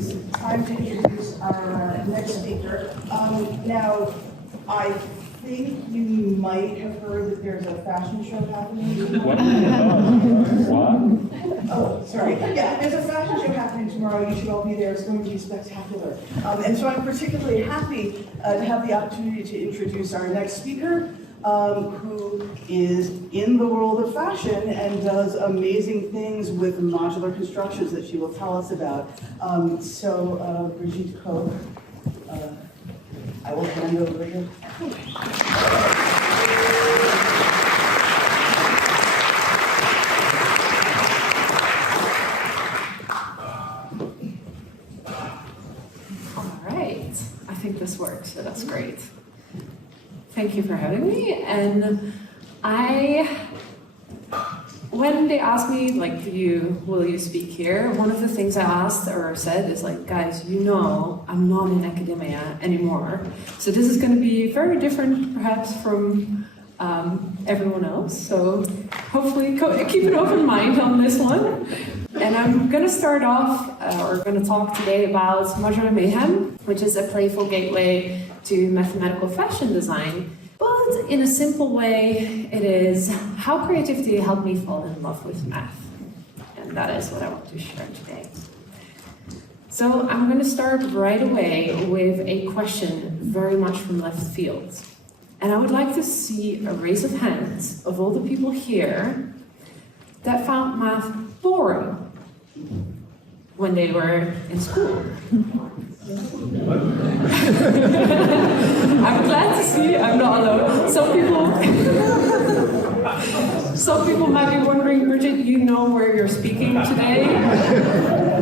is time to introduce our next speaker. Now, I think you might have heard that there's a fashion show happening tomorrow. What? Oh, sorry. Yeah, there's a fashion show happening tomorrow. You should all be there. It's going to be spectacular. And so I'm particularly happy to have the opportunity to introduce our next speaker, who is in the world of fashion and does amazing things with modular constructions that she will tell us about. Brigitte Koch, I will hand over you. All right, I think this works, so that's great. Thank you for having me. And when they asked me, like, will you speak here? One of the things I asked or said is like, guys, you know, I'm not in academia anymore. So this is going to be very different perhaps from everyone else. So hopefully keep an open mind on this one. And I'm going to start off, or going to talk today about Modular Mayhem, which is a playful gateway to mathematical fashion design. But in a simple way, it is how creativity helped me fall in love with math. And that is what I want to share today. So I'm going to start right away with a question very much from left field. And I would like to see a raise of hands of all the people here that found math boring when they were in school. I'm glad to see I'm not alone. Some people might be wondering, Bridget, you know where you're speaking today?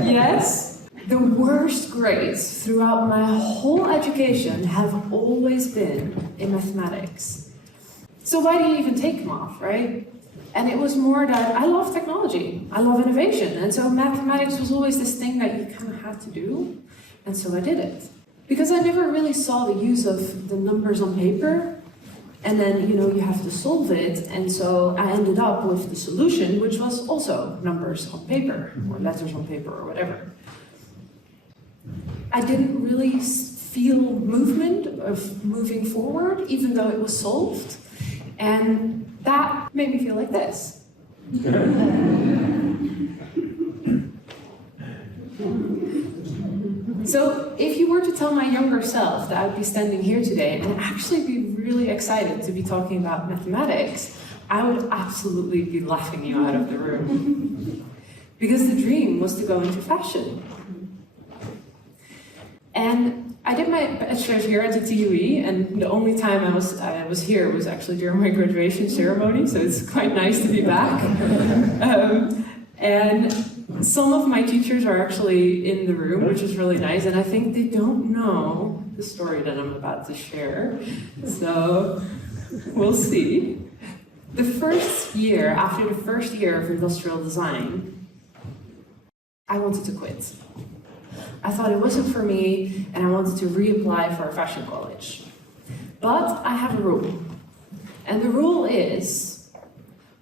Yes? The worst grades throughout my whole education have always been in mathematics. So why do you even take math, right? And it was more that I love technology, I love innovation, and so mathematics was always this thing that you kind of had to do, and so I did it. Because I never really saw the use of the numbers on paper, and then, you have to solve it, and so I ended up with the solution, which was also numbers on paper, or letters on paper, or whatever. I didn't really feel movement of moving forward, even though it was solved, and that made me feel like this. So if you were to tell my younger self that I'd be standing here today and actually be really excited to be talking about mathematics, I would absolutely be laughing you out of the room. Because the dream was to go into fashion. And I did my bachelor's here at the TUE, and the only time I was here was actually during my graduation ceremony, so it's quite nice to be back. And some of my teachers are actually in the room, which is really nice, and I think they don't know the story that I'm about to share, so we'll see. After the first year of industrial design, I wanted to quit. I thought it wasn't for me, and I wanted to reapply for a fashion college. But I have a rule, and the rule is,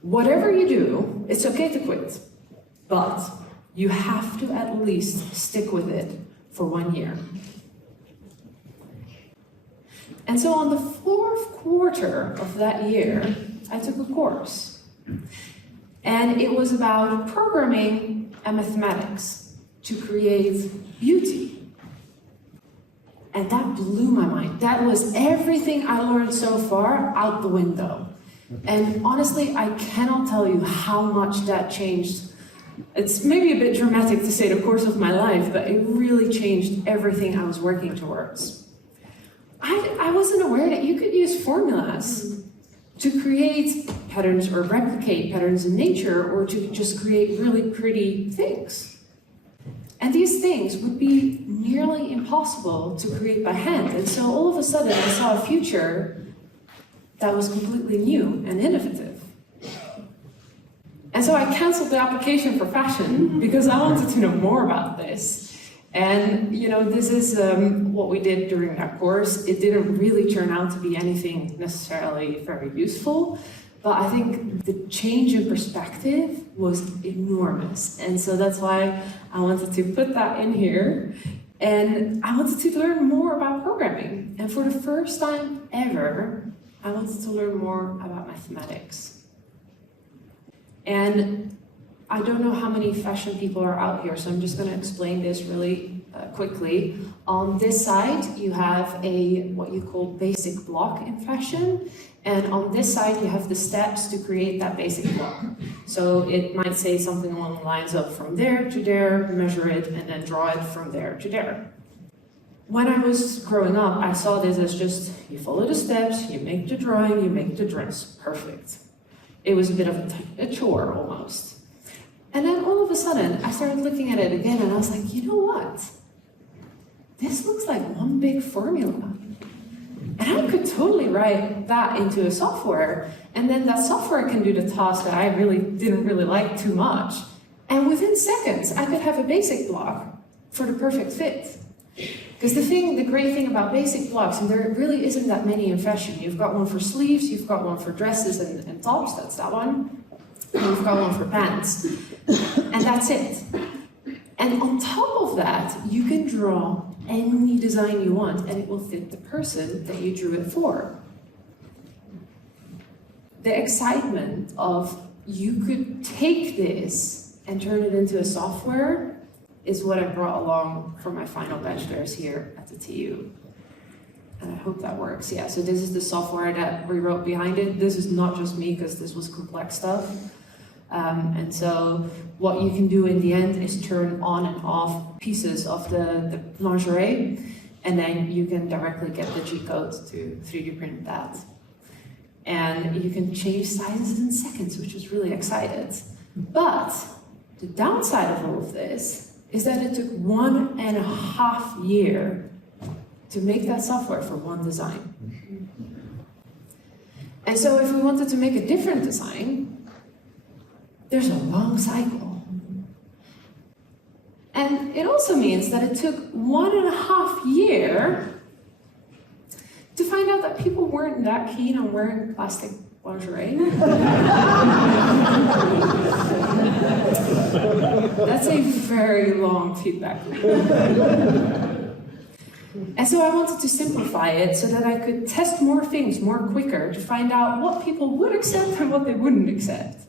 whatever you do, it's okay to quit, but you have to at least stick with it for 1 year. And so on the 4th quarter of that year, I took a course. And it was about programming and mathematics to create beauty. And that blew my mind. That was everything I learned so far out the window. And honestly, I cannot tell you how much that changed. It's maybe a bit dramatic to say the course of my life, but it really changed everything I was working towards. I wasn't aware that you could use formulas to create patterns or replicate patterns in nature, or to just create really pretty things. And these things would be nearly impossible to create by hand. And so all of a sudden I saw a future that was completely new and innovative. And so I canceled the application for fashion because I wanted to know more about this. And this is what we did during that course. It didn't really turn out to be anything necessarily very useful, But I think the change in perspective was enormous. And so that's why I wanted to put that in here. And I wanted to learn more about programming. And for the first time ever, I wanted to learn more about mathematics. And I don't know how many fashion people are out here, so I'm just going to explain this really quickly. On this side, you have what you call basic block in fashion. And on this side, you have the steps to create that basic block. So it might say something along the lines of from there to there, measure it, and then draw it from there to there. When I was growing up, I saw this as just, you follow the steps, you make the drawing, you make the dress. Perfect. It was a bit of a chore almost. And then all of a sudden, I started looking at it again and I was like, you know what? This looks like one big formula. And I could totally write that into a software, and then that software can do the task that I didn't really like too much. And within seconds, I could have a basic block for the perfect fit. Because the great thing about basic blocks, and there really isn't that many in fashion. You've got one for sleeves, you've got one for dresses and tops, that's that one. And you've got one for pants. And that's it. And on top of that, you can draw any design you want, and it will fit the person that you drew it for. The excitement of you could take this and turn it into a software is what I brought along for my final bachelor's here at the TU. And I hope that works. Yeah, so this is the software that we wrote behind it. This is not just me, because this was complex stuff. And so what you can do in the end is turn on and off pieces of the lingerie, and then you can directly get the G-code to 3D print that. And you can change sizes in seconds, which was really exciting. But the downside of all of this is that it took 1.5 years to make that software for one design. And so if we wanted to make a different design, there's a long cycle. And it also means that it took 1.5 years to find out that people weren't that keen on wearing plastic lingerie. That's a very long feedback loop. And so I wanted to simplify it so that I could test more things more quicker to find out what people would accept and what they wouldn't accept.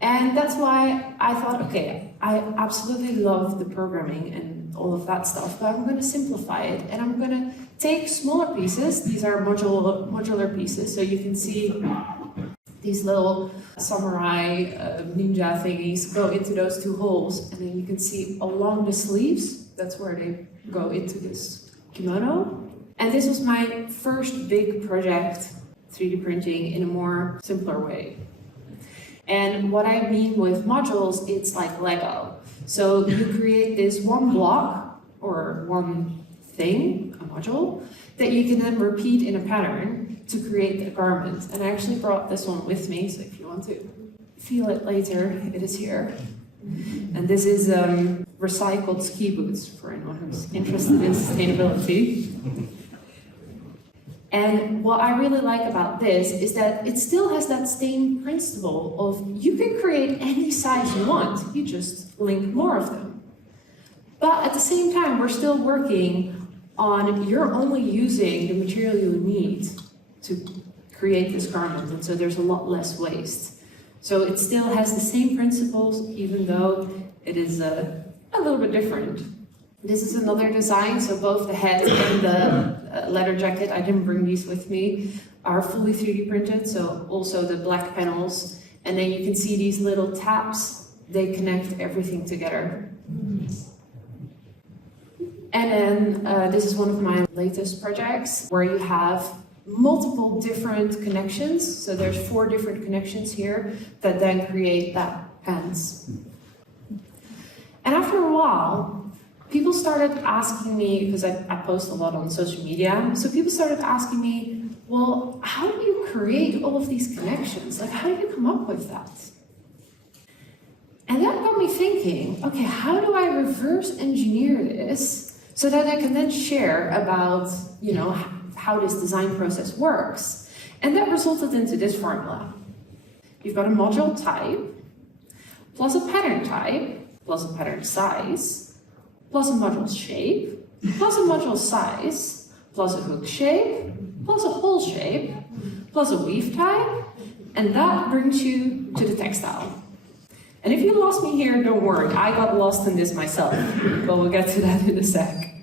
And that's why I thought, okay, I absolutely love the programming and all of that stuff, but I'm going to simplify it, and I'm going to take smaller pieces. These are modular pieces, so you can see these little samurai ninja thingies go into those two holes, and then you can see along the sleeves, that's where they go into this kimono. And this was my first big project, 3D printing in a more simpler way. And what I mean with modules, it's like Lego. So you create this one block or one thing, a module, that you can then repeat in a pattern to create a garment. And I actually brought this one with me, so if you want to feel it later, it is here. And this is recycled ski boots for anyone who's interested in sustainability. And what I really like about this is that it still has that same principle of you can create any size you want, you just link more of them. But at the same time, we're still working on you're only using the material you need to create this garment, and so there's a lot less waste. So it still has the same principles, even though it is a little bit different. This is another design, so both the head and the leather jacket, I didn't bring these with me, are fully 3D printed, so also the black panels. And then you can see these little tabs, they connect everything together. And then this is one of my latest projects where you have multiple different connections. So there's 4 different connections here that then create that pants. And after a while, people started asking me, because I post a lot on social media, so people started asking me, well, how do you create all of these connections? Like, how do you come up with that? And that got me thinking, okay, how do I reverse engineer this so that I can then share about, how this design process works? And that resulted into this formula. you've got a module type, plus a pattern type, plus a pattern size, plus a module shape, plus a module size, plus a hook shape, plus a hole shape, plus a weave type, and that brings you to the textile. And if you lost me here, don't worry, I got lost in this myself, but we'll get to that in a sec.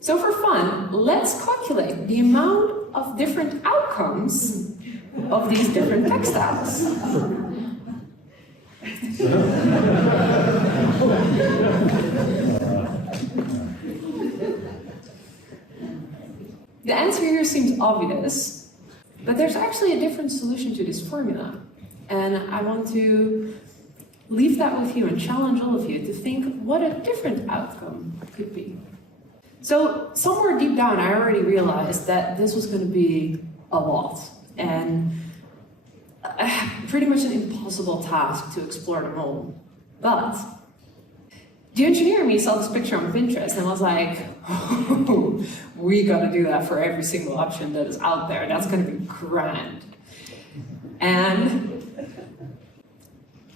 So for fun, let's calculate the amount of different outcomes of these different textiles. The answer here seems obvious, but there's actually a different solution to this formula. And I want to leave that with you and challenge all of you to think what a different outcome could be. So somewhere deep down, I already realized that this was going to be a lot and pretty much an impossible task to explore them all. But the engineer in me saw this picture on Pinterest and was like, oh, we got to do that for every single option that is out there. That's going to be grand. And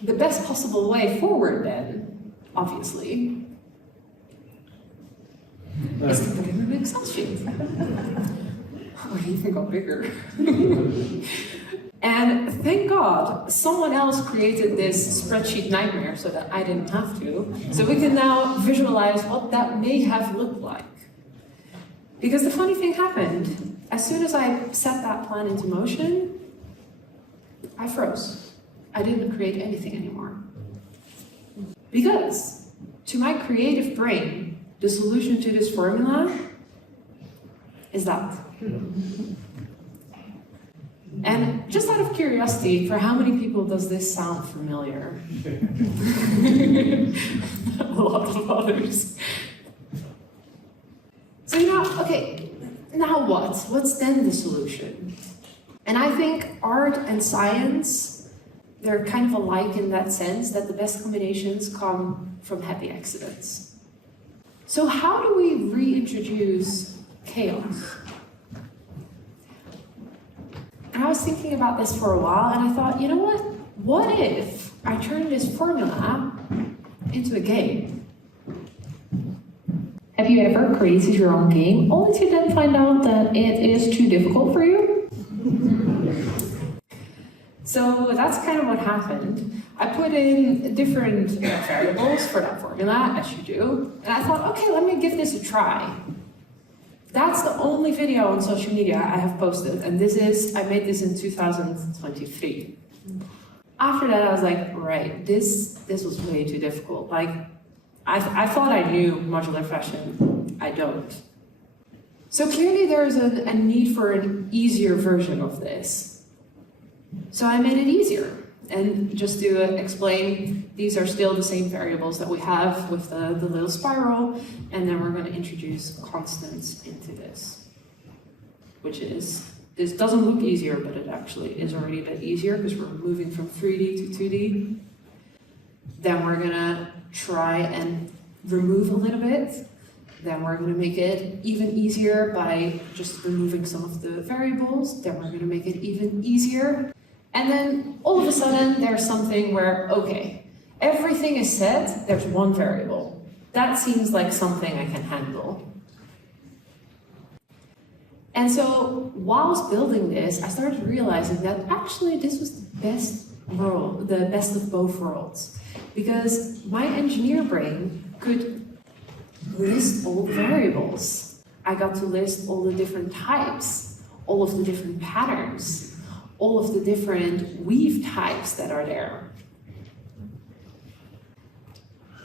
the best possible way forward then, obviously, is to put in an Excel sheet. Oh, it even got bigger. And thank God, someone else created this spreadsheet nightmare so that I didn't have to. So we can now visualize what that may have looked like. Because the funny thing happened, as soon as I set that plan into motion, I froze. I didn't create anything anymore. Because to my creative brain, the solution to this formula is that. And just out of curiosity, for how many people does this sound familiar? A lot of others. So okay, now what? What's then the solution? And I think art and science, they're kind of alike in that sense, that the best combinations come from happy accidents. So how do we reintroduce chaos? And I was thinking about this for a while, and I thought, you know what? What if I turn this formula into a game? Have you ever created your own game, only to then find out that it is too difficult for you? So that's kind of what happened. I put in different variables for that formula, as you do, and I thought, okay, let me give this a try. That's the only video on social media I have posted, and I made this in 2023. After that, I was like, right, this was way too difficult. Like, I thought I knew modular fashion. I don't. So clearly there is a need for an easier version of this. So I made it easier. And just to explain, these are still the same variables that we have with the little spiral, and then we're going to introduce constants into this, which is, this doesn't look easier, but it actually is already a bit easier because we're moving from 3D to 2D. Then we're going to try and remove a little bit. Then we're going to make it even easier by just removing some of the variables. Then we're going to make it even easier. And then all of a sudden there's something where, okay, everything is set, there's one variable. That seems like something I can handle. And so whilst building this, I started realizing that actually this was the best of both worlds. Because my engineer brain could list all the variables. I got to list all the different types, all of the different patterns, all of the different weave types that are there.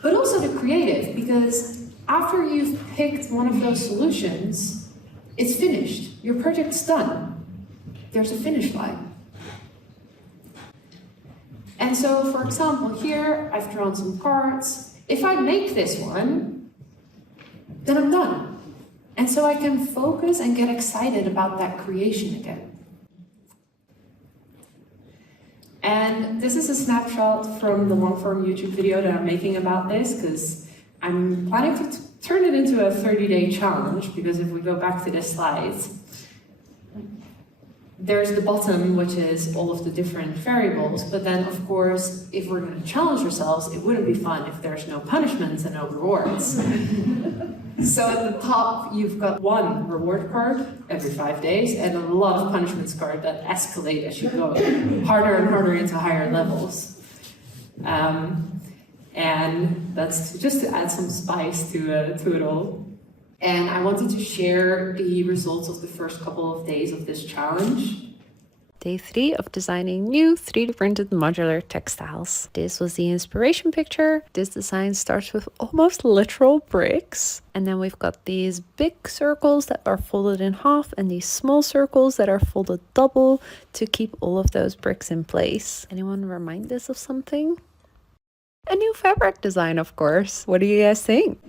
But also the creative, because after you've picked one of those solutions, it's finished. Your project's done. There's a finish line. And so, for example, here I've drawn some cards. If I make this one, then I'm done. And so I can focus and get excited about that creation again. And this is a snapshot from the long-form YouTube video that I'm making about this, because I'm planning to turn it into a 30-day challenge, because if we go back to this slide, there's the bottom, which is all of the different variables. But then, of course, if we're going to challenge ourselves, it wouldn't be fun if there's no punishments and no rewards. So at the top, you've got one reward card every 5 days and a lot of punishments cards that escalate as you go harder and harder into higher levels. And that's just to add some spice to it all. And I wanted to share the results of the first couple of days of this challenge. Day 3 of designing new 3D printed modular textiles. This was the inspiration picture. This design starts with almost literal bricks. And then we've got these big circles that are folded in half and these small circles that are folded double to keep all of those bricks in place. Anyone remind this of something? A new fabric design, of course. What do you guys think?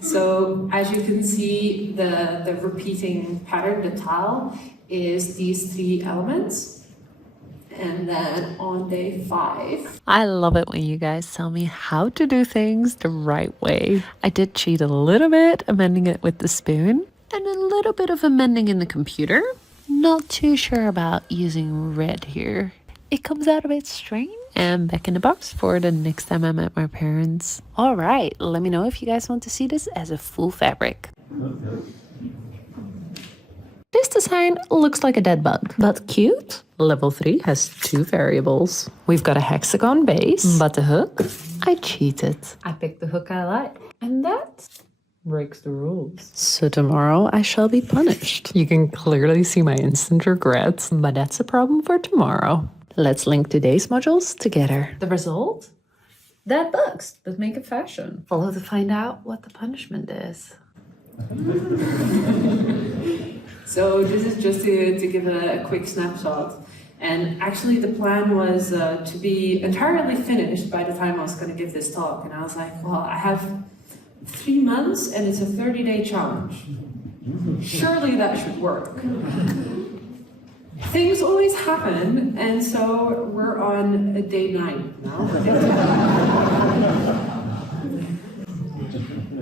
So as you can see, the repeating pattern, the tile, is these 3 elements. And then on day 5... I love it when you guys tell me how to do things the right way. I did cheat a little bit, amending it with the spoon, and a little bit of amending in the computer. Not too sure about using red here. It comes out a bit strange. And back in the box for the next time I'm at my parents'. All right, let me know if you guys want to see this as a full fabric. This design looks like a dead bug, but cute. Level 3 has 2 variables. We've got a hexagon base, but the hook, I cheated. I picked the hook I like, and that breaks the rules. So tomorrow I shall be punished. You can clearly see my instant regrets, but that's a problem for tomorrow. Let's link today's modules together. The result? Dead bugs, but make it fashion. Follow to find out what the punishment is. So this is just to give a quick snapshot. And actually the plan was to be entirely finished by the time I was going to give this talk. And I was like, well, I have 3 months and it's a 30-day challenge. Surely that should work. Things always happen, and so we're on day 9 now.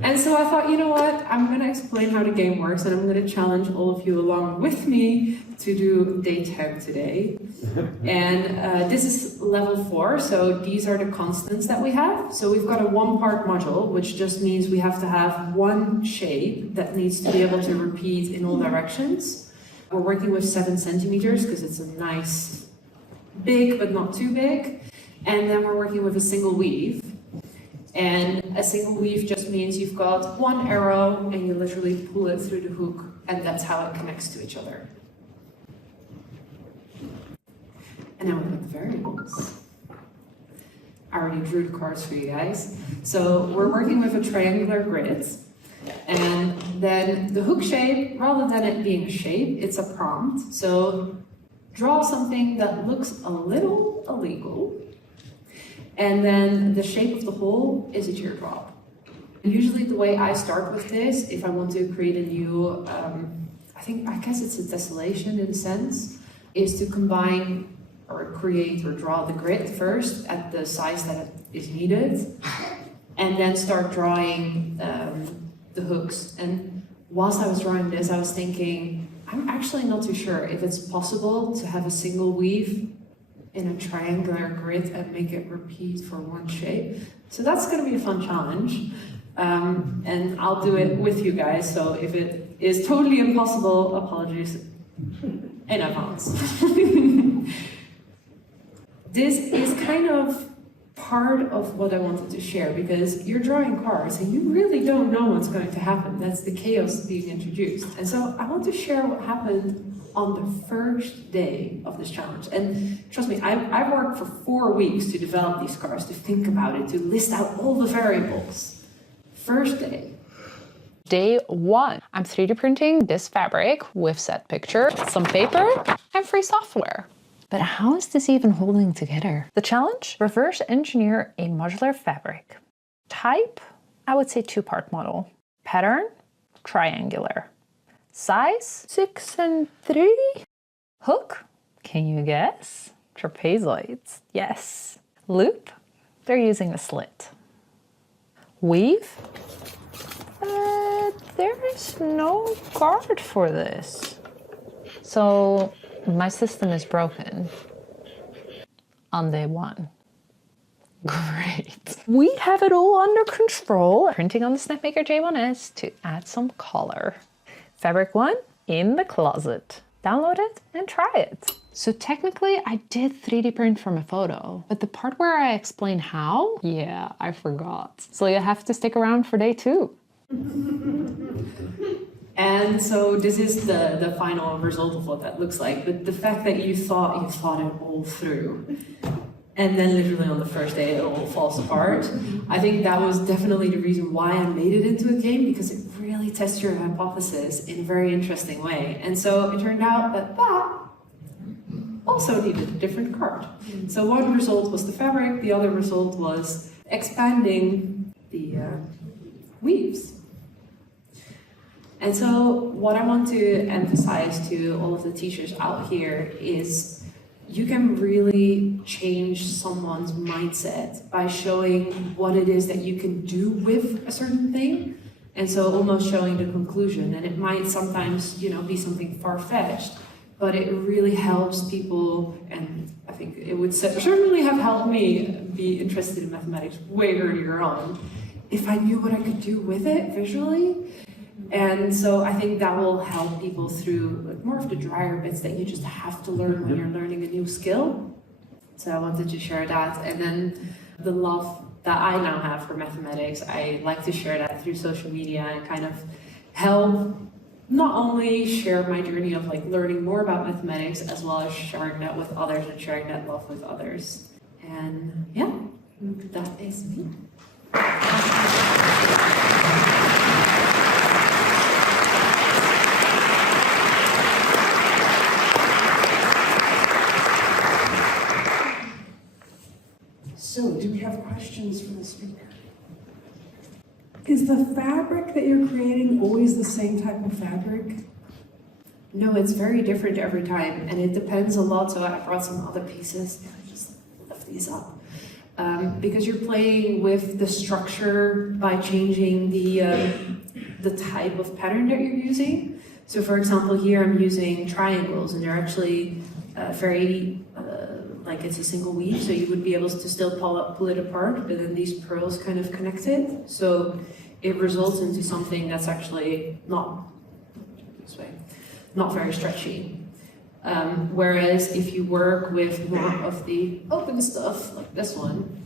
And so I thought, you know what, I'm going to explain how the game works, and I'm going to challenge all of you along with me to do day 10 today. And this is level 4, so these are the constants that we have. So we've got a 1-part module, which just means we have to have one shape that needs to be able to repeat in all directions. We're working with 7 centimeters because it's a nice, big but not too big. And then we're working with a single weave. And a single weave just means you've got one arrow and you literally pull it through the hook, and that's how it connects to each other. And then we've got the variables. I already drew the cards for you guys. So we're working with a triangular grid. And then the hook shape, rather than it being a shape, it's a prompt. So draw something that looks a little illegal. And then the shape of the hole is a teardrop. Usually the way I start with this, if I want to create a new, I guess it's a tessellation in a sense, is to combine or create or draw the grid first at the size that is needed, and then start drawing the hooks. And whilst I was drawing this, I was thinking, I'm actually not too sure if it's possible to have a single weave in a triangular grid and make it repeat for one shape. So that's going to be a fun challenge. And I'll do it with you guys. So if it is totally impossible, apologies in advance. This is kind of part of what I wanted to share, because you're drawing cards and you really don't know what's going to happen. That's the chaos being introduced. And so I want to share what happened on the first day of this challenge. And trust me, I worked for 4 weeks to develop these cards, to think about it, to list out all the variables. First day. Day 1, I'm 3D printing this fabric with set picture, some paper, and free software. But how is this even holding together? The challenge? Reverse engineer a modular fabric. Type? I would say 2-part model. Pattern? Triangular. Size? 6 and 3? Hook? Can you guess? Trapezoids. Yes. Loop? They're using a slit. Weave? there is no card for this. So my system is broken on day one. Great. We have it all under control. Printing on the Snapmaker J1S to add some color. Fabric 1 in the closet. Download it and try it. So technically I did 3D print from a photo, but the part where I explain how, yeah, I forgot. So you have to stick around for day 2. And so this is the final result of what that looks like. But the fact that you thought it all through, and then literally on the first day it all falls apart, I think that was definitely the reason why I made it into a game, because it really tests your hypothesis in a very interesting way. And so it turned out that also needed a different card. So one result was the fabric, the other result was expanding the weaves. And so what I want to emphasize to all of the teachers out here is you can really change someone's mindset by showing what it is that you can do with a certain thing. And so almost showing the conclusion. And it might sometimes, be something far-fetched, but it really helps people. And I think it would certainly have helped me be interested in mathematics way earlier on if I knew what I could do with it visually. And so I think that will help people through more of the drier bits that you just have to learn when you're learning a new skill. So I wanted to share that. And then the love that I now have for mathematics, I like to share that through social media and kind of help not only share my journey of learning more about mathematics, as well as sharing that with others and sharing that love with others. And yeah, that is me. So, do we have questions for the speaker? Is the fabric that you're creating always the same type of fabric? No, it's very different every time, and it depends a lot. So I brought some other pieces. I just lift these up. Because you're playing with the structure by changing the type of pattern that you're using. So for example, here I'm using triangles, and they're actually very it's a single weave, so you would be able to still pull it apart, but then these pearls kind of connect it. So it results into something that's actually not very stretchy. Whereas if you work with more of the open stuff, like this one,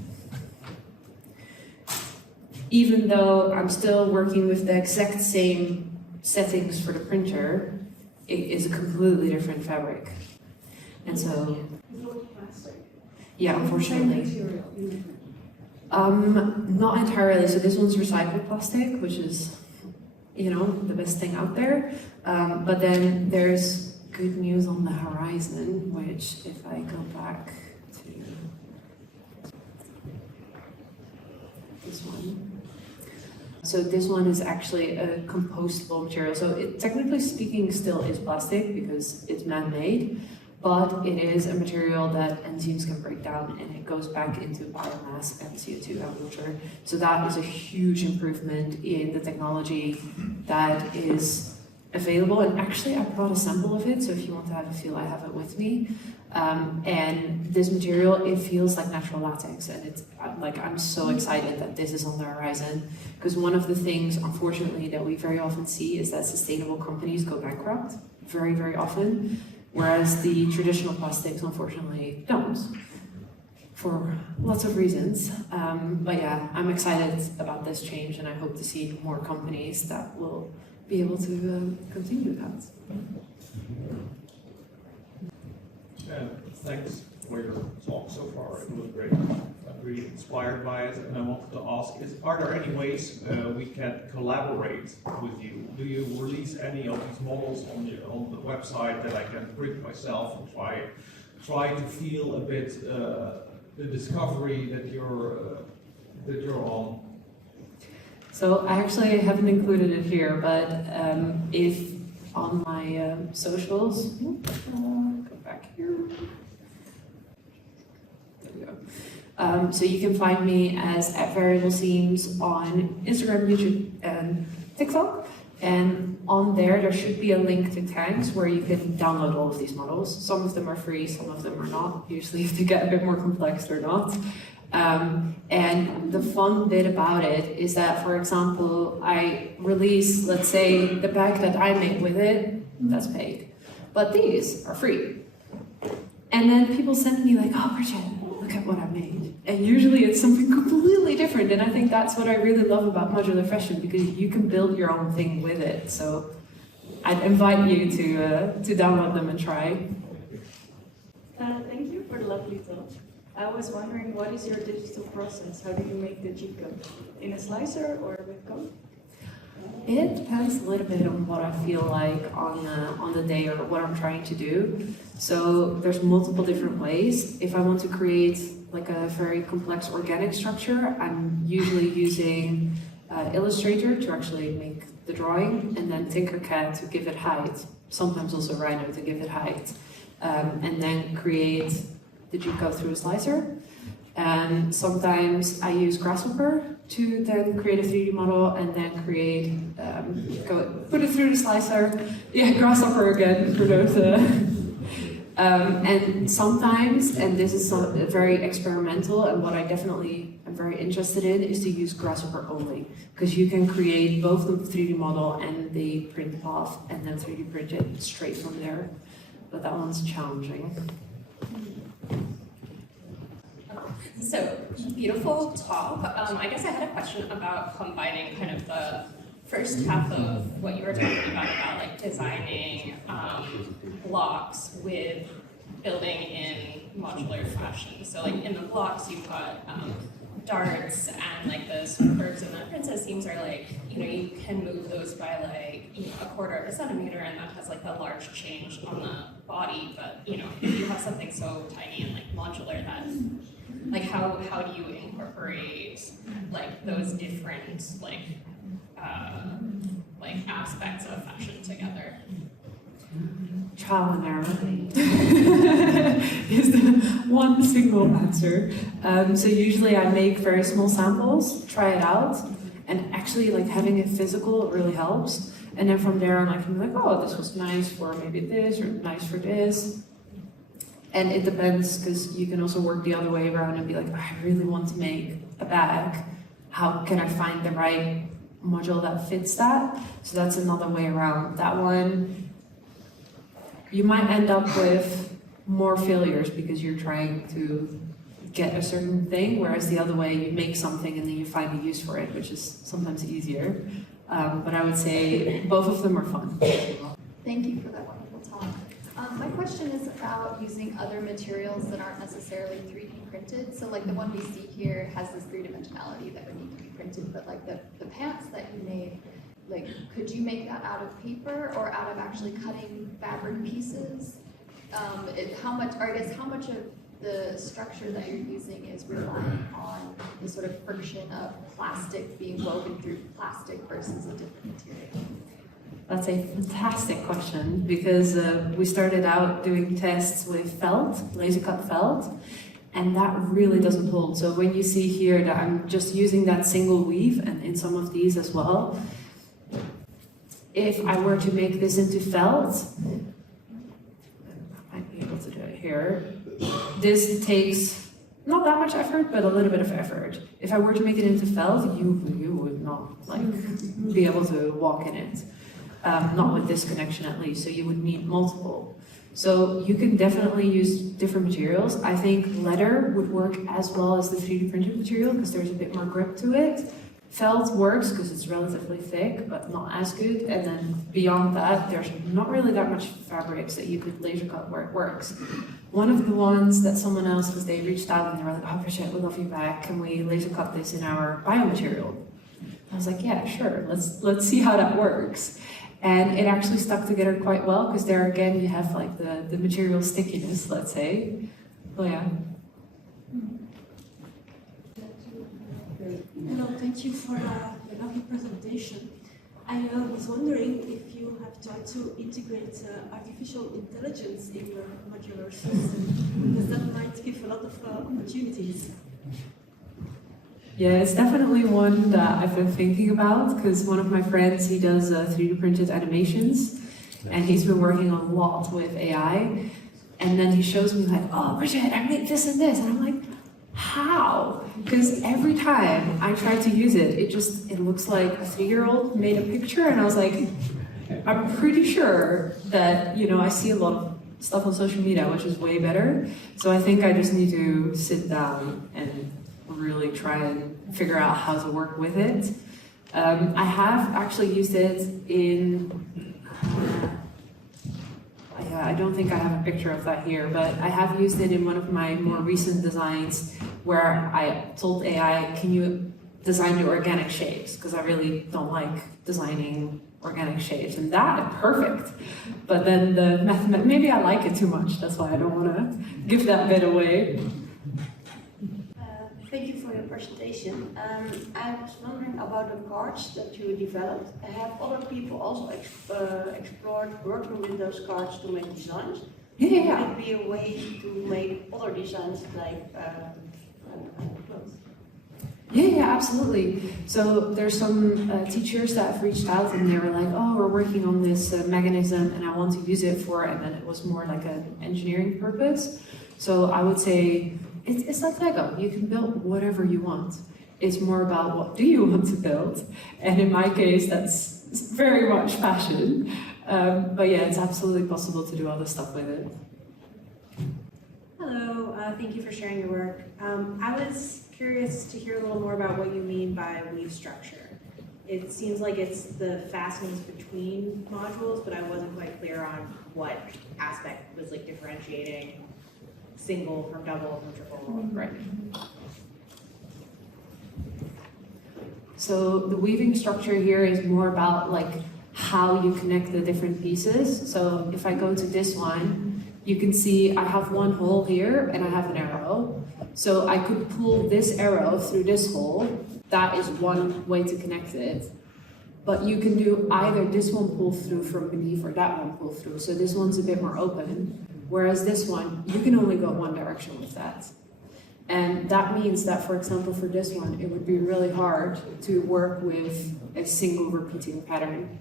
even though I'm still working with the exact same settings for the printer, it is a completely different fabric. And so, yeah, unfortunately. Not entirely. So this one's recycled plastic, which is, the best thing out there. But then there's good news on the horizon, which if I go back to this one. So this one is actually a compostable material. So it, technically speaking, still is plastic because it's man-made, but it is a material that enzymes can break down, and it goes back into biomass and CO2 and water. So that is a huge improvement in the technology that is available. And actually I brought a sample of it, so if you want to have a feel, I have it with me. And this material, it feels like natural latex, and it's I'm so excited that this is on the horizon, because one of the things, unfortunately, that we very often see is that sustainable companies go bankrupt very, very often, whereas the traditional plastics, unfortunately, don't, for lots of reasons. But yeah, I'm excited about this change, and I hope to see more companies that will be able to continue that. Thanks for your talk so far. It was great. I'm really inspired by it, and I wanted to ask: are there any ways we can collaborate with you? Do you release any of these models on the website that I can print myself and try to feel a bit the discovery that you're on? So I actually haven't included it here, but if on my socials, go back here. There we go. So you can find me as @variableseams on Instagram, YouTube, and TikTok. And on there should be a link to Tanks where you can download all of these models. Some of them are free, some of them are not. Usually if they get a bit more complex, they're not. And the fun bit about it is that, for example, I release, let's say, the bag that I make with it, that's paid. But these are free. And then people send me like, oh, Bridget, look at what I made. And usually it's something completely different. And I think that's what I really love about modular fashion, because you can build your own thing with it. So I'd invite you to download them and try. Thank you for the lovely talk. I was wondering, what is your digital process? How do you make the G-code? In a slicer or with code? It depends a little bit on what I feel like on the day or what I'm trying to do. So there's multiple different ways. If I want to create like a very complex organic structure, I'm usually using Illustrator to actually make the drawing, and then Tinkercad to give it height. Sometimes also Rhino to give it height, and then create the G-code through a slicer. And sometimes I use Grasshopper to then create a 3D model and then create, put it through the slicer. Yeah, Grasshopper again for those. And sometimes, and this is very experimental, and what I definitely am very interested in is to use Grasshopper only, because you can create both the 3D model and the print path and then 3D print it straight from there. But that one's challenging. So, beautiful talk. I guess I had a question about combining kind of the first half of what you were talking about like designing blocks with building in modular fashion. So like in the blocks you've got darts and like those curves in the princess seams are like, you can move those by like, a quarter of a centimeter, and that has like a large change on the body. But, if you have something so tiny and like modular, that like how do you incorporate like those different like aspects of fashion together? Trial and error is the one single answer. So usually I make very small samples, try it out, and actually like having it physical really helps. And then from there on I can be like, oh, this was nice for maybe this, or nice for this. And it depends, because you can also work the other way around and be like, I really want to make a bag. How can I find the right module that fits that? So that's another way around. That one, you might end up with more failures because you're trying to get a certain thing, whereas the other way, you make something and then you find a use for it, which is sometimes easier. But I would say both of them are fun. Thank you for that wonderful talk. My question is about using other materials that aren't necessarily 3D printed. So like the one we see here has this three-dimensionality that would need to be printed, but like the pants that you made, like could you make that out of paper or out of actually cutting fabric pieces? How much of the structure that you're using is relying on the sort of friction of plastic being woven through plastic versus a different material? That's a fantastic question, because we started out doing tests with felt, laser cut felt, and that really doesn't hold. So when you see here that I'm just using that single weave, and in some of these as well, if I were to make this into felt, I might be able to do it here. This takes not that much effort, but a little bit of effort. If I were to make it into felt, you would not be able to walk in it. Not with this connection at least, so you would need multiple. So you can definitely use different materials. I think leather would work as well as the 3D printed material because there's a bit more grip to it. Felt works because it's relatively thick, but not as good. And then beyond that, there's not really that much fabrics that you could laser cut where it works. One of the ones that someone else, because they reached out and they were like, oh, Bridget, we love you back. Can we laser cut this in our biomaterial? I was like, yeah, sure. Let's see how that works. And it actually stuck together quite well, because there again, you have like the material stickiness, let's say. Oh yeah. Hello, thank you for the lovely presentation. I was wondering if you have tried to integrate artificial intelligence in your modular system, because that might give a lot of opportunities. Yeah, it's definitely one that I've been thinking about because one of my friends, he does 3D printed animations and he's been working a lot with AI. And then he shows me like, oh, Bridget, I made this and this. And I'm like, how? Because every time I try to use it, it looks like a 3-year-old made a picture. And I was like, I'm pretty sure that, I see a lot of stuff on social media, which is way better. So I think I just need to sit down and really try and figure out how to work with it. I have actually used it in, I don't think I have a picture of that here, but I have used it in one of my more recent designs where I told AI, can you design the organic shapes? Because I really don't like designing organic shapes, and that is perfect. But then the method, maybe I like it too much, that's why I don't want to give that bit away. Thank you for your presentation. I was wondering about the cards that you developed. Have other people also explored working with those cards to make designs? Yeah. Would it be a way to make other designs like clothes? Yeah, absolutely. So there's some teachers that have reached out and they were like, oh, we're working on this mechanism and I want to use it for, and then it was more like an engineering purpose. So I would say, it's like Lego. You can build whatever you want. It's more about what do you want to build. And in my case, that's very much passion. But yeah, it's absolutely possible to do other stuff with it. Hello, thank you for sharing your work. I was curious to hear a little more about what you mean by weave structure. It seems like it's the fastenings between modules, but I wasn't quite clear on what aspect was like differentiating single from double from triple. Right. So the weaving structure here is more about like how you connect the different pieces. So if I go to this one, you can see I have one hole here and I have an arrow. So I could pull this arrow through this hole. That is one way to connect it. But you can do either this one pull through from beneath or that one pull through. So this one's a bit more open. Whereas this one, you can only go one direction with that. And that means that, for example, for this one, it would be really hard to work with a single repeating pattern.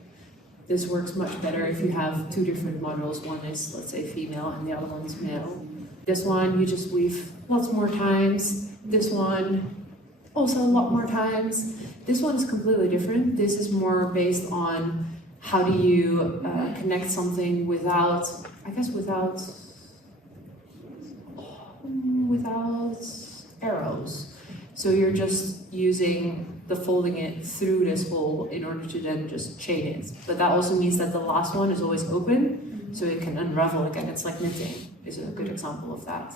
This works much better if you have two different modules. One is, let's say, female and the other one is male. This one, you just weave lots more times. This one, also a lot more times. This one is completely different. This is more based on how do you connect something without arrows. So you're just using the folding it through this hole in order to then just chain it. But that also means that the last one is always open, so it can unravel again. It's like knitting is a good example of that.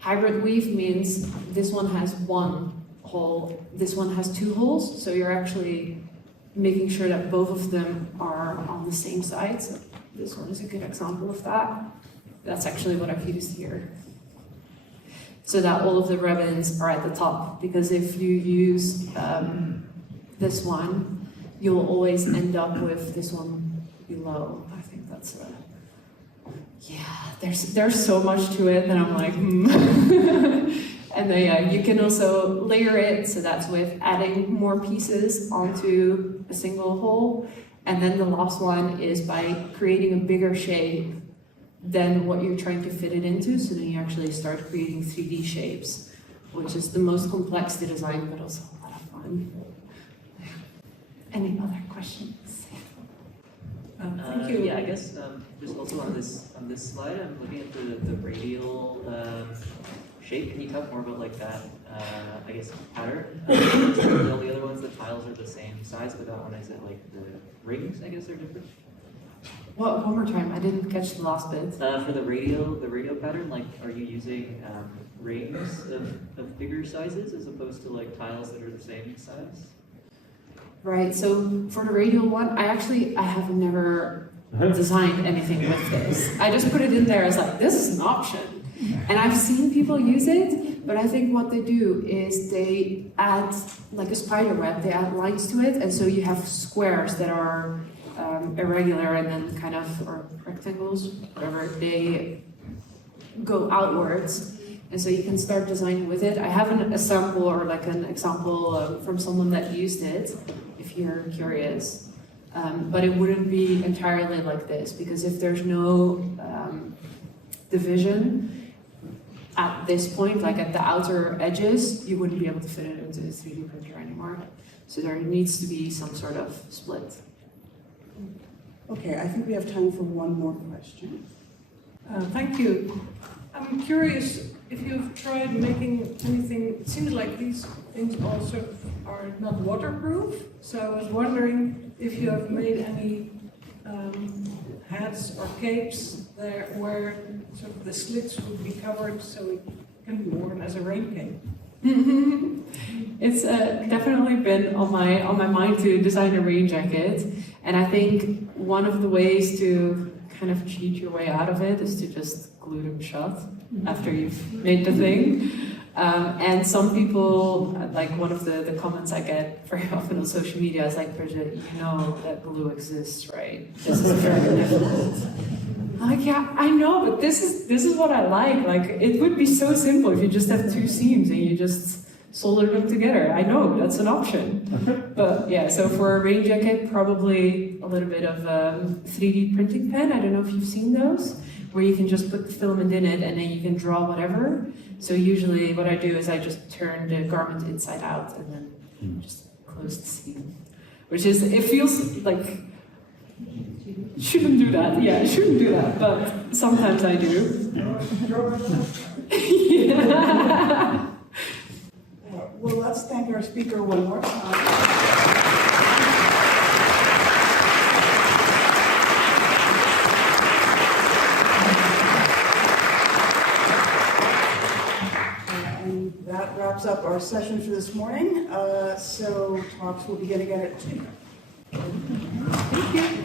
Hybrid weave means this one has one hole, this one has two holes, so you're actually making sure that both of them are on the same side. So this one is a good example of that. That's actually what I've used here. So that all of the ribbons are at the top, because if you use this one, you'll always end up with this one below. I think that's yeah, there's so much to it that I'm like, And then you can also layer it, so that's with adding more pieces onto a single hole. And then the last one is by creating a bigger shape than what you're trying to fit it into, so then you actually start creating 3D shapes, which is the most complex to design, but also a lot of fun. Any other questions? Thank you. Yeah, I guess just also on this slide, I'm looking at the radial shape. Can you talk more about like that? I guess pattern. All the other ones, the tiles are the same size, but that one is it like the rings? I guess are different. What? One more time. I didn't catch the last bit. For the radial pattern, like, are you using rings of bigger sizes as opposed to like tiles that are the same size? Right, so for the radial one, I have never designed anything with this. I just put it in there as like, this is an option. And I've seen people use it, but I think what they do is they add, like a spider web, they add lines to it, and so you have squares that are irregular and then kind of, or rectangles, whatever, they go outwards. And so you can start designing with it. I have a sample or like an example from someone that used it, if you're curious. But it wouldn't be entirely like this, because if there's no division at this point, like at the outer edges, you wouldn't be able to fit it into the 3D printer anymore. So there needs to be some sort of split. Okay, I think we have time for one more question. Thank you. I'm curious if you've tried making anything, it seems like these things also are not waterproof, so I was wondering if you have made any hats or capes there where sort of the slits would be covered so it can be worn as a rain cape. It's definitely been on my mind to design a rain jacket, and I think one of the ways to kind of cheat your way out of it is to just glue them shut after you've made the thing. And some people, like one of the comments I get very often on social media is like, Bridget, you know that glue exists, right? This is very difficult. I'm like, yeah, I know, but this is what I like. Like, it would be so simple if you just have two seams and you just solder them together. I know, that's an option. But yeah, so for a rain jacket, probably a little bit of 3D printing pen. I don't know if you've seen those, where you can just put the filament in it and then you can draw whatever. So usually what I do is I just turn the garment inside out and then just close the seam. Which is, it feels like, shouldn't do that. Yeah, shouldn't do that, but sometimes I do. Yeah. Well, let's thank our speaker one more time. And that wraps up our session for this morning. So talks will begin again at 2. Thank you.